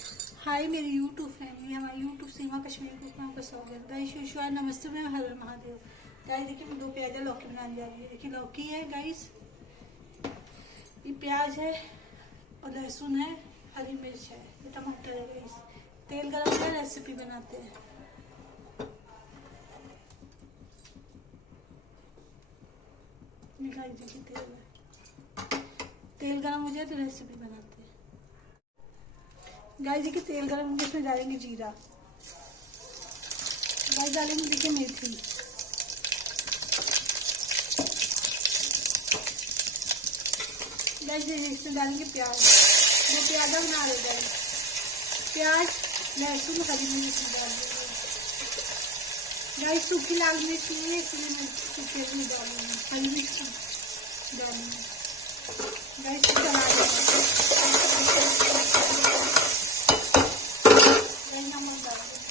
हाय मेरी YouTube family, हमारी YouTube सीमा Kashmir cook में आपका स्वागत है। गाइस शिवाय नमस्ते, मैं हर हर महादेव। गाइस देखिए मैं 2 प्याज लौकी बनाने जा रही है। देखिए लौकी है गाइस, ये प्याज है और लहसुन है, हरी मिर्च है, ये टमाटर है। गाइस तेल गरम है, रेसिपी बनाते हैं। निकाल दीजिए तेल गरम हो जाए तो रेसिपी बनाते हैं। गाइस देखिए तेल गरम होंगे, इसमें डालेंगे जीरा। गाइस डालेंगे देखिए मेथी। गाइस इसमें डालेंगे प्याज। वो प्याज बना रहे गाइस, प्याज लहसुन हरी मिर्च डाल देंगे। गाइस सूखी लाल मिर्च नहीं है इसलिए मैं सूखे में डालूंगी, हरी मिर्च डालूंगी। गाइस चला देंगे, नमक डाल देंगे।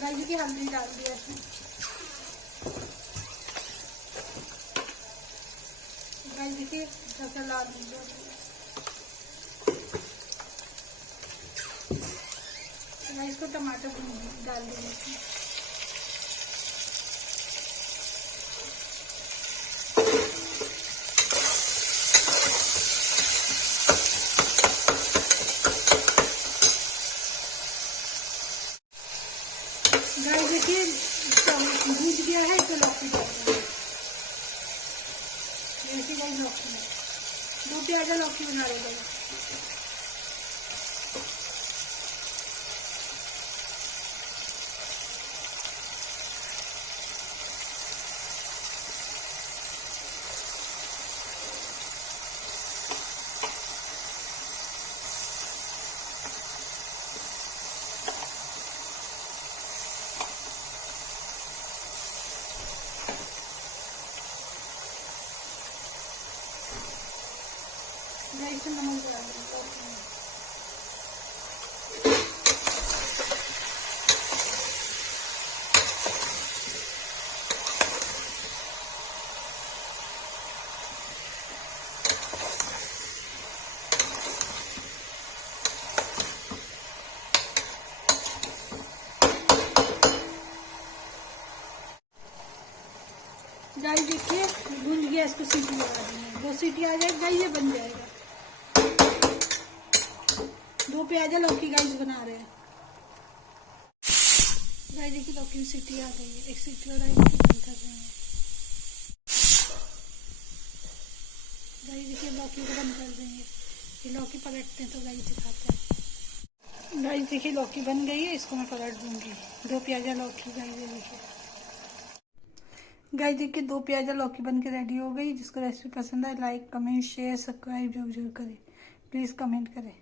गाइस की हल्दी डाल दिया इसमें। गाइस देखिए थोड़ा लाल गाइस को टमाटर डाल देंगे इसमें। गाइस देखिए भूज गया है तो लौकी डाल देंगे। जैसे गाइस लौकी 2 प्याज लौकी बना रहे गाइस। गाइस नमक डाल देंगे। गाइस देखिए भून गया, इसको सीटी लगा देंगे। 2 सीटी आ जाएगी गाइस, ये बन जाएगा। 2 प्याज लौकी गाइस बना रहे हैं। गाइस देखिए लौकी की सीटी आ गई है, एक सीटी और आई तो बंद कर रहे हैं। गाइस देखिए लौकी को बंद कर देंगे। ये लौकी पलटते हैं तो गाइस दिखाते हैं। गाइस देखिए लौकी बन गई है, इसको मैं पलट दूंगी। 2 प्याजा लौकी गाइस देखिए। गाइस देखिए 2 प्याजा लौकी बन के रेडी हो गई। जिसको रेसिपी पसंद आए लाइक कमेंट शेयर सब्सक्राइब जरूर करें, प्लीज़ कमेंट करें।